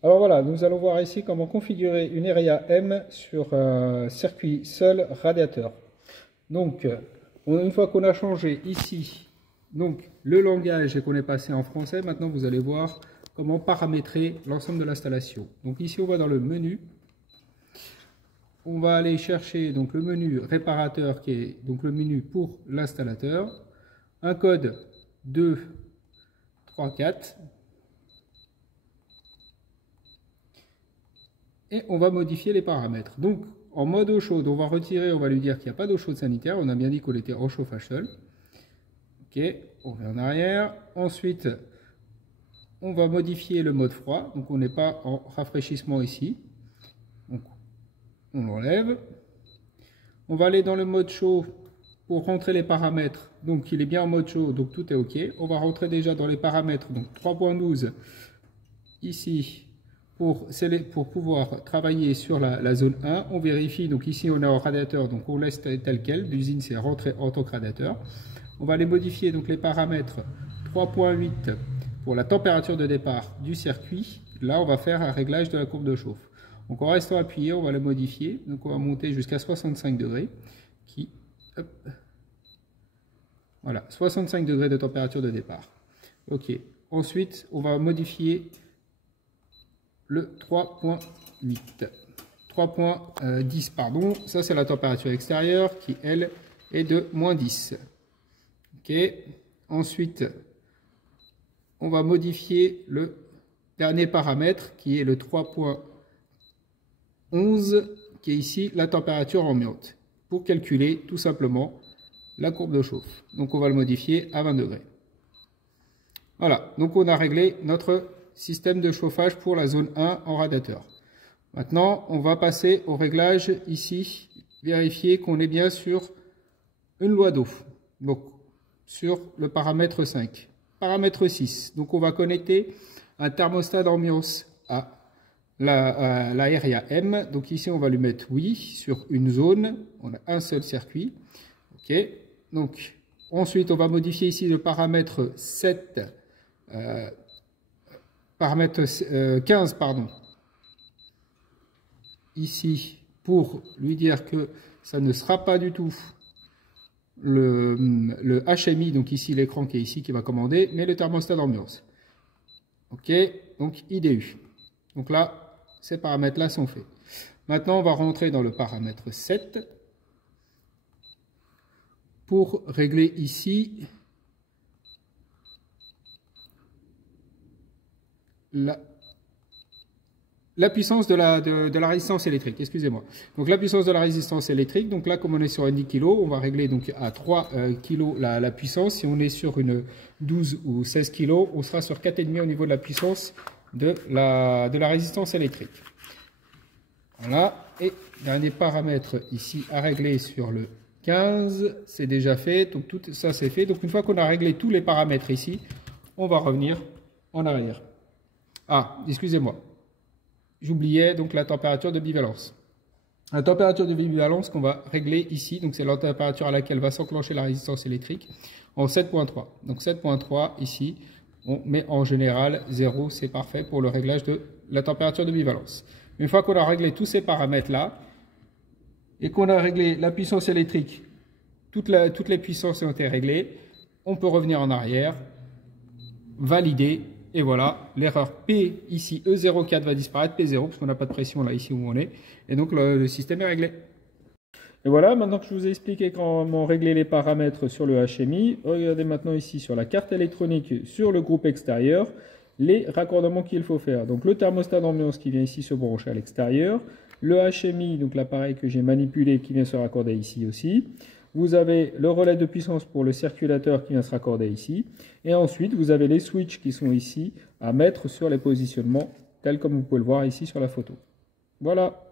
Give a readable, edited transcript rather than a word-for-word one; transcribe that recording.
Alors voilà, nous allons voir ici comment configurer une area M sur un circuit seul radiateur. Donc, une fois qu'on a changé ici donc, le langage et qu'on est passé en français, maintenant vous allez voir comment paramétrer l'ensemble de l'installation. Donc ici on va dans le menu, on va aller chercher donc, le menu réparateur qui est donc le menu pour l'installateur, un code 2, 3, 4. Et on va modifier les paramètres. Donc, en mode eau chaude, on va retirer, on va lui dire qu'il n'y a pas d'eau chaude sanitaire. On a bien dit qu'on était en chauffage seul. Ok, on revient en arrière. Ensuite, on va modifier le mode froid. Donc, on n'est pas en rafraîchissement ici. Donc, on l'enlève. On va aller dans le mode chaud pour rentrer les paramètres. Donc, il est bien en mode chaud, donc tout est ok. On va rentrer déjà dans les paramètres. Donc, 3.12 ici. Pour pouvoir travailler sur la zone 1, on vérifie, donc ici on est en radiateur, donc on laisse tel quel, l'usine c'est rentré en tant que radiateur. On va aller modifier donc les paramètres 3.8 pour la température de départ du circuit. Là on va faire un réglage de la courbe de chauffe. Donc en restant appuyé, on va le modifier, donc on va monter jusqu'à 65 degrés, voilà, 65 degrés de température de départ. Ok, ensuite on va modifier le 3.10 pardon, ça c'est la température extérieure qui elle est de -10. Ok, ensuite on va modifier le dernier paramètre qui est le 3.11 qui est ici la température ambiante pour calculer tout simplement la courbe de chauffe. Donc on va le modifier à 20 degrés. Voilà, donc on a réglé notre système de chauffage pour la zone 1 en radiateur. Maintenant, on va passer au réglage ici, vérifier qu'on est bien sur une loi d'eau. Donc, sur le paramètre 5. Paramètre 6. Donc, on va connecter un thermostat d'ambiance à la area M. Donc, ici, on va lui mettre oui sur une zone. On a un seul circuit. OK. Donc, ensuite, on va modifier ici le paramètre 7. Paramètre 15, pardon, ici, pour lui dire que ça ne sera pas du tout le HMI, donc ici l'écran qui est ici qui va commander, mais le thermostat d'ambiance. Ok, donc IDU. Donc là, ces paramètres-là sont faits. Maintenant, on va rentrer dans le paramètre 7 pour régler ici la puissance de la résistance électrique, excusez-moi. Donc la puissance de la résistance électrique, donc là comme on est sur un 10 kg, on va régler donc à 3 kg la puissance. Si on est sur une 12 ou 16 kg, on sera sur 4,5 au niveau de la puissance de la résistance électrique. Voilà, et dernier paramètre ici à régler sur le 15, c'est déjà fait, donc tout ça c'est fait. Donc une fois qu'on a réglé tous les paramètres ici, on va revenir en arrière. Ah, excusez-moi. J'oubliais donc la température de bivalence. La température de bivalence qu'on va régler ici, donc c'est la température à laquelle va s'enclencher la résistance électrique, en 7.3. Donc 7.3 ici, on met en général 0, c'est parfait pour le réglage de la température de bivalence. Une fois qu'on a réglé tous ces paramètres-là, et qu'on a réglé la puissance électrique, toutes les puissances ont été réglées, on peut revenir en arrière, valider. Et voilà, l'erreur P ici, E04 va disparaître, P0, parce qu'on n'a pas de pression là, ici où on est. Et donc le système est réglé. Et voilà, maintenant que je vous ai expliqué comment régler les paramètres sur le HMI, regardez maintenant ici sur la carte électronique, sur le groupe extérieur, les raccordements qu'il faut faire. Donc le thermostat d'ambiance qui vient ici se brancher à l'extérieur, le HMI, donc l'appareil que j'ai manipulé qui vient se raccorder ici aussi. Vous avez le relais de puissance pour le circulateur qui vient se raccorder ici. Et ensuite, vous avez les switches qui sont ici à mettre sur les positionnements, tels comme vous pouvez le voir ici sur la photo. Voilà.